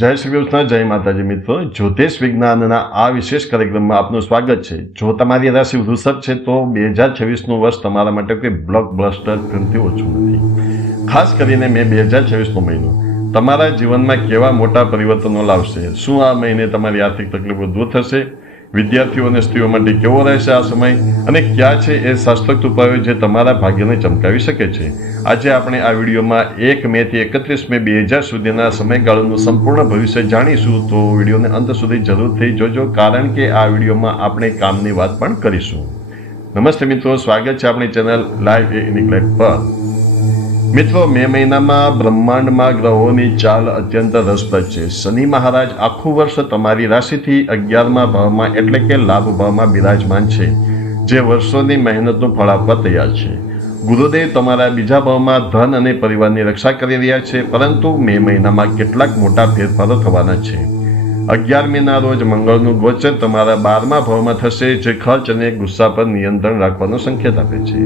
જય શ્રી કૃષ્ણ, જય માતાજી. મિત્રો, જ્યોતિષ વિજ્ઞાનના આ વિશેષ કાર્યક્રમમાં આપનું સ્વાગત છે. જો તમારી રાશિ વૃષભ છે તો 2026નું વર્ષ તમારા માટે કોઈ બ્લોકબસ્ટર ફિલ્મથી ઓછું નથી. ખાસ કરીને મે 2026નો મહિનો તમારા જીવનમાં કેવા મોટા પરિવર્તનો લાવશે? શું આ મહિને તમારી આર્થિક તકલીફો દૂર થશે? વિદ્યાર્થીઓ અને સ્ત્રીઓ માટે કેવો રહેશે આ સમય? અને ક્યાં છે એ શાસ્ત્રોક્ત ઉપાયો જે તમારા ભાગ્યને ચમકાવી શકે છે? આજે આપણે આ વિડીયોમાં 1 મે થી 31 મે 2000 સુધીના સમયગાળાનું સંપૂર્ણ ભવિષ્ય જાણીશું. તો વિડીયોને અંત સુધી જરૂરથી જોજો, કારણ કે આ વિડીયોમાં આપણે કામની વાત પણ કરીશું. નમસ્તે મિત્રો, સ્વાગત છે આપણી ચેનલ લાઈવ ઇનિક્લેટ પર. મિત્રો, મે મહિનામાં બ્રહ્માંડમાં ગ્રહોની ચાલ અત્યંત રસપ્રદ છે. શનિ મહારાજ આખું વર્ષ તમારી રાશિથી 11મા ભાવમાં એટલે કે લાભ ભાવમાં બિરાજમાન છે, જે વર્ષોની મહેનતનું ફળ આપવા તૈયાર છે. ગુરુદેવ તમારા બીજા ભાવમાં ધન અને પરિવારની રક્ષા કરી રહ્યા છે, પરંતુ મે મહિનામાં કેટલાક મોટા ફેરફારો થવાના છે. 11 મેના રોજ મંગળનું ગોચર તમારા 12મા ભાવમાં થશે, જે ખર્ચ અને ગુસ્સા પર નિયંત્રણ રાખવાનો સંકેત આપે છે.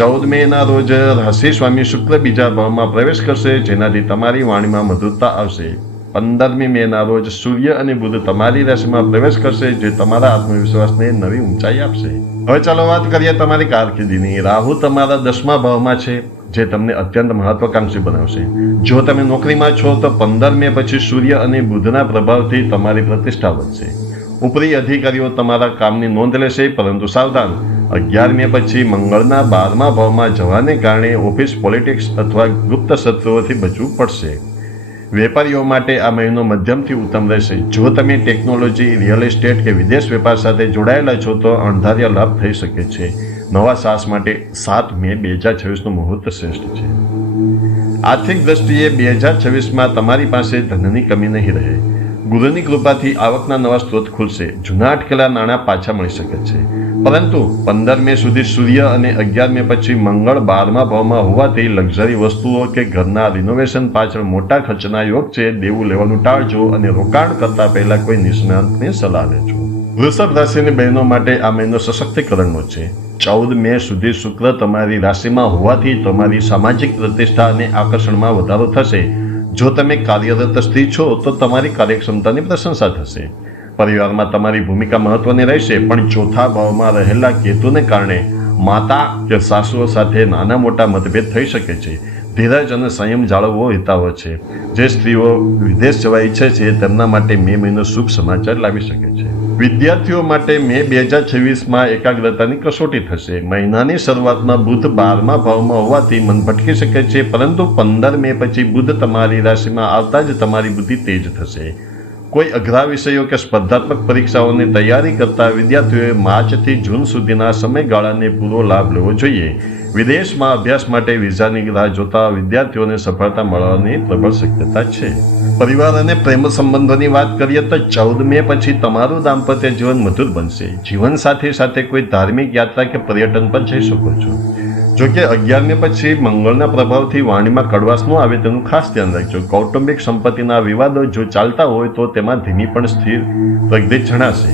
14 મેના રોજ રાશિ સ્વામી શુક્ર બીજા ભાવમાં પ્રવેશ કરશે, જેનાથી તમારી વાણીમાં મધુરતા આવશે. 15મી મેના રોજ સૂર્ય અને બુધ તમારી રાશિમાં પ્રવેશ કરશે, જે તમારા આત્મવિશ્વાસને નવી ઊંચાઈ આપશે. હવે ચાલો વાત કરીએ તમારી કારકિર્દીની. રાહુ તમારા 10મા ભાવમાં છે, જે તમને અત્યંત મહત્વાકાંક્ષી બનાવશે. જો તમે નોકરીમાં છો તો 15 મે પછી સૂર્ય અને બુધના પ્રભાવથી તમારી પ્રતિષ્ઠા વધશે. ઉપરી અધિકારીઓ તમારા કામની નોંધ લેશે, પરંતુ સાવધાન, 11 મે પછી મંગળના 12મા ભાવમાં જવાને કારણે ઓફિસ પોલિટિક્સ અથવા ગુપ્ત શત્રુઓથી બચવું પડશે. વેપારીઓ માટે આ મહિનો મધ્યમથી ઉત્તમ રહેશે. જો તમે ટેકનોલોજી, રિયલ એસ્ટેટ કે વિદેશ વેપાર સાથે જોડાયેલા છો તો અણધાર્યા લાભ થઈ શકે છે. નવા સાહસ માટે 7 મે 2026નું મુહૂર્ત શ્રેષ્ઠ છે. આર્થિક દ્રષ્ટિએ 2026માં તમારી પાસે ધનની કમી નહીં રહે. ગુરુની કૃપાથી આવકના નવા સ્ત્રોત ખુલશે. જૂના અટકેલા નાણાં પાછા મળી શકે છે. પરંતુ 15 મે સુધી સૂર્ય અને 11 મે પછી મંગળ 12મા ભાવમાં હોવાથી લક્ઝરી વસ્તુઓ કે ઘરના રિનોવેશન પાછળ મોટા ખર્ચના યોગ છે. દેવું લેવાનું ટાળજો અને રોકાણ કરતા પહેલા કોઈ નિષ્ણાતની સલાહ લેજો. વૃષભ રાશિની બહેનો માટે આ મહિનો સશક્તિકરણનો છે. 14 મે સુધી શુક્ર તમારી રાશિમાં હોવાથી તમારી સામાજિક પ્રતિષ્ઠા અને આકર્ષણમાં વધારો થશે. જો તમે કાર્યરત સ્ત્રી છો તો તમારી કાર્યક્ષમતાની પ્રશંસા થશે. પરિવારમાં તમારી ભૂમિકા મહત્વની રહેશે, પણ ચોથા ભાવમાં રહેલા કેતુને કારણે માતા કે સાસુઓ સાથે નાના મોટા મતભેદ થઈ શકે છે. ધીરજ અને સંયમ જાળવવો હિતાવહ છે. જે સ્ત્રીઓ વિદેશ જવા ઈચ્છે છે તેમના માટે મે મહિનો શુભ સમાચાર લાવી શકે છે. વિદ્યાર્થીઓ માટે મે 2026માં એકાગ્રતાની કસોટી થશે. મહિનાની શરૂઆતમાં બુધ 12મા ભાવમાં હોવાથી મન ભટકી શકે છે, પરંતુ 15 મે પછી બુધ તમારી રાશિમાં આવતા જ તમારી બુદ્ધિ તેજ થશે. કોઈ અઘરા વિષયો કે સ્પર્ધાત્મક પરીક્ષાઓની તૈયારી કરતા વિદ્યાર્થીઓએ માર્ચથી જૂન સુધીના સમયગાળાને પૂરો લાભ લેવો જોઈએ. વિદેશમાં અભ્યાસ માટે વિઝાની રાહ જોતા વિદ્યાર્થીઓને સફળતા મળવાની પ્રબળ શક્યતા છે. પરિવાર અને પ્રેમ સંબંધોની વાત કરીએ તો 14 મે પછી તમારું દાંપત્ય જીવન મધુર બનશે. જીવન સાથે કોઈ ધાર્મિક યાત્રા કે પર્યટન પર જઈ શકો છો. જોકે 11 મે પછી મંગળના પ્રભાવથી વાણીમાં કડવાશ ન આવે તેનું ખાસ ધ્યાન રાખજો. કૌટુંબિક સંપત્તિના વિવાદો જો ચાલતા હોય તો તેમાં ધીમી પણ સ્થિર પ્રગતિ જણાશે.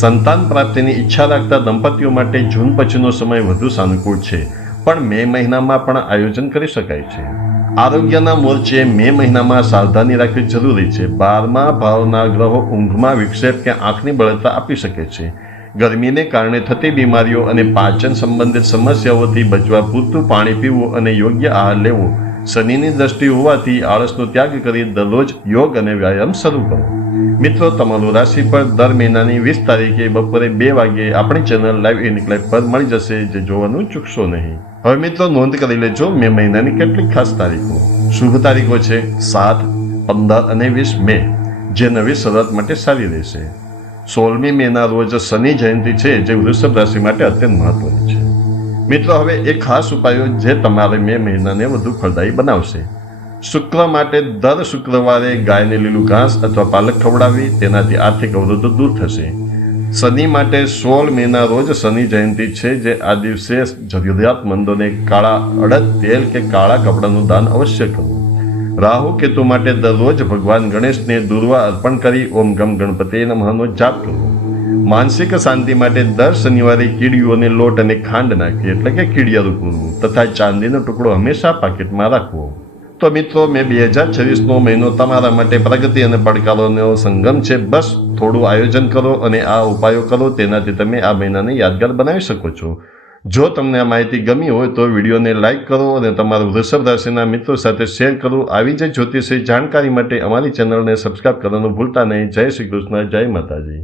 સંતાન પ્રાપ્તિની ઈચ્છા રાખતા દંપતીઓ માટે જૂન પછીનો સમય વધુ સાનુકૂળ છે, પણ મે મહિનામાં પણ આયોજન કરી શકાય છે. આરોગ્યના મોરચે મે મહિનામાં સાવધાની રાખવી જરૂરી છે. 12મા ભાવના ગ્રહો ઊંઘમાં વિક્ષેપ કે આંખની બળતરા આપી શકે છે. ગરમીને કારણે થતી બીમારીઓ અને પાચન સંબંધિત સમસ્યાઓથી બચવા પૂરતું પાણી પીવું અને યોગ્ય આહાર લેવો. શનિની દ્રષ્ટિ હોવાથી આળસનો ત્યાગ કરી દરરોજ યોગ અને વ્યાયામ શરૂ કરો. મિત્રો, તમારું રાશિ પર દર મહિનાની 20 તારીખે બપોરે 2 વાગ્યે આપણી ચેનલ લાઈવ ઇનિક્લેટ પર મળી જશે, જે જોવાનું ચૂકશો નહીં. હવે મિત્રો, નોંધ કરી લેજો મે મહિનાની કેટલીક ખાસ તારીખો. શુભ તારીખો છે 7, 15 અને 20 મે, જે નવી શરૂઆત માટે સારી રહેશે. 16મી મેના રોજ શનિ જયંતિ છે, જે વૃષભ રાશિ માટે અત્યંત મહત્વની છે. મિત્રો, હવે એક ખાસ ઉપાયો જે તમારે મે મહિનાને વધુ ફળદાયી બનાવશે. શુક્ર માટે દર શુક્રવારે ગાયને લીલું ઘાસ અથવા પાલક ખવડાવી, તેનાથી આર્થિક અવરોધો દૂર થશે. શનિ માટે 16 મેના રોજ શનિ જયંતિ છે, જે આ દિવસે જરૂરિયાતમંદોને કાળા અડદ તેલ કે કાળા કપડાનું દાન અવશ્ય કરવું. રાહુ કેતુ માટે દરરોજ ભગવાન ગણેશને દુર્વા અર્પણ કરી ઓમ ગમ ગણપતિ નમઃનો જાપ કરવો. માનસિક શાંતિ માટે દર શનિવારે કીડીઓને લોટ અને ખાંડ નાખી એટલે કે કીડિયારું પૂરવું તથા ચાંદીનો ટુકડો હંમેશા પાકીટમાં રાખવો. તો મિત્રો મેં 2026નો મહિનો તમારા માટે પ્રગતિ અને પડકારોનો સંગમ છે. બસ થોડું આયોજન કરો અને આ ઉપાયો કરો, તેનાથી તમે આ મહિનાને યાદગાર બનાવી શકો છો. જો તમને આ માહિતી ગમી હોય તો વિડીયોને લાઇક કરો અને તમારા વૃષભ રાશિના મિત્રો સાથે શેર કરો. આવી જ જ્યોતિષી જાણકારી માટે અમારી ચેનલને સબસ્ક્રાઇબ કરવાનું ભૂલતા નહીં. જય શ્રી કૃષ્ણ, જય માતાજી.